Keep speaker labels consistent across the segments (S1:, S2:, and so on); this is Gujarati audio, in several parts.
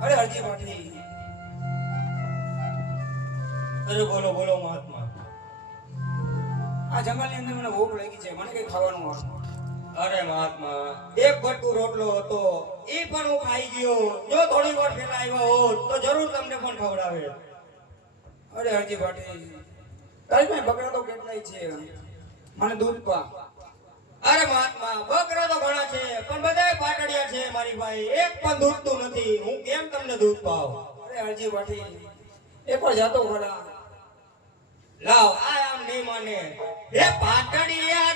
S1: અરે હરજી પાટી
S2: અરે બોલો બોલો
S1: આ જંગલની અંદર મને ભૂખ લાગી છે. મને કઈ ખાવાનું આપો.
S2: અરે મહાત્મા, એક ભટકું રોટલો હતો. એ પણ હું ખાઈ ગયો. જો થોડી વાર પહેલા આવ્યા હોત, તો જરૂર તમને પણ ખવડાવે.
S1: અરે હરજી ભાટી તારી પાસે બકરા તો કેટલાય છે? મને દૂધ પા.
S2: અરે મહાત્મા બકરા તો ઘણા છે, પણ બધાય પાટડિયા છે મારી ભાઈ. એક પણ દૂધતું નથી. હું કેમ તમને દૂધ પાવ
S1: અરે હરજી ભાટી એ પણ જાતો ખરા
S2: લાવ, આ નહીં મને. એ પાટડિયા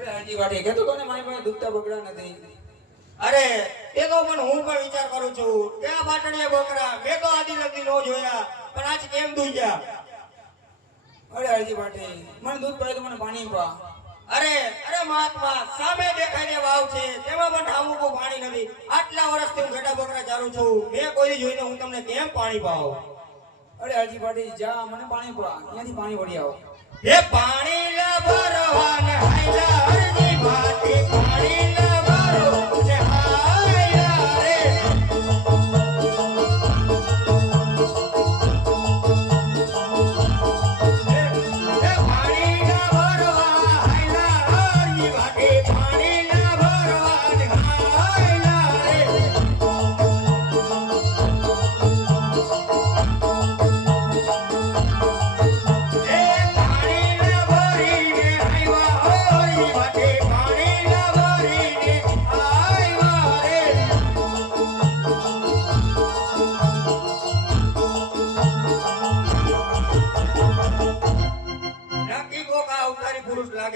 S2: કે સામે દેખાઈને વાવ છે, તેમાં પણ ઠામુકું પાણી નથી. આટલા વર્ષથી હું ઘેટા બકરા ચાલું છું. મેં કોઈ જોઈને હું તમને કેમ પાણી પાવ
S1: અરે હરજી પાટી જા, મને પાણી પા અહીંયાથી પાણી વળી આવો.
S2: એ પાણી? ભરવાને હાયલા હરજી માટી પાણી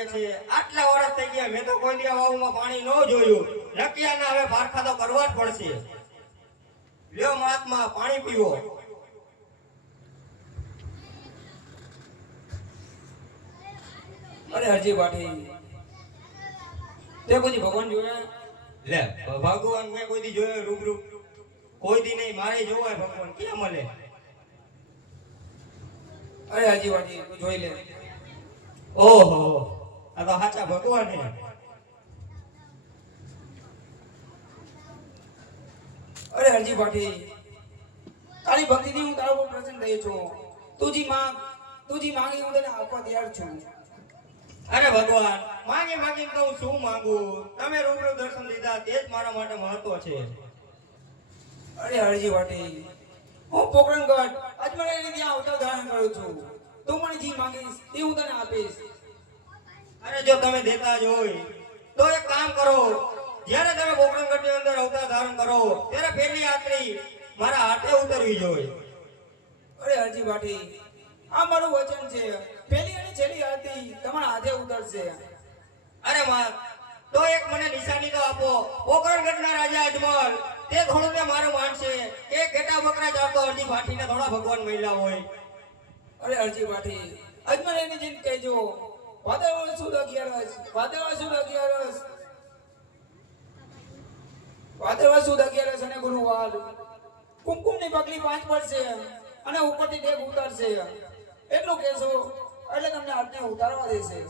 S2: લાગે આટલા વર્ષ થઈ ગયા, મેં તો કોઈ દી વાવમાં પાણી ન જોયું. નક્કી હવે પારખા તો કરવા જ પડશે. લ્યો મહાત્મા, પાણી પીવો.
S1: અરે હરજી પાટી. તે કોઈ ભગવાન જોયા
S2: લે, ભગવાન મેં કોઈ દી જોયો રૂબરૂ. કોઈ દી નહીં, મારે જોવાય ભગવાન ક્યાં મળે
S1: અરે હરજી વાટી જોઈ લે.
S2: ઓહો. આ સાચા ભગવાન
S1: અરે હરજી ભાટી તારી ભક્તિથી હું તારા પ્રસન્ન થયો છું. તુજી માંગ, તુજી માંગી હું તને આપવા તૈયાર છું.
S2: અરે ભગવાન, માંગે માંગી તો હું શું માંગુ? તમે રૂબરૂ દર્શન લીધા, તે જ મારા માટે મહત્વ છે.
S1: અરે હરજી ભાટી હું પોકરણગઢ અજમરાની ત્યાં અવતાર ધારણ કરું છું. તું મને જી માંગીશ, તે હું તને આપીશ.
S2: જો તમે દેતા જ હોય તો એક કામ કરો. જ્યારે તમે બોકરંગઢની અંદર અવતાર ધારણ કરો ત્યારે પહેલી યાત્રી મારા હાથે ઉતરવી જોઈએ.
S1: અરે હરજી પાટી આ મારું વચન છે. પેલી અને છેલ્લી આરતી તમારા હાથે ઉતરશે.
S2: અરે માં તો એક મને નિશાની તો આપો. પોકરણગઢના રાજા અજમલ તે થોડું ને માન છે કે ઘેટા બકરા ચાલતો અરજી ફાટીને થોડા ભગવાન મહિલા હોય.
S1: અરે હરજી અજમલ એની જીત કહેજો. ભાદરવા સુદ અગિયારસ ભાદરવા સુદ અગિયારસ ભાદરવા સુદ અને કુમકુમની પગલી પાંચ પડશે અને ઉપરથી દેખ ઉતરશે એટલું કહેશો, એટલે તમને આજને ઉતારવા દેશે.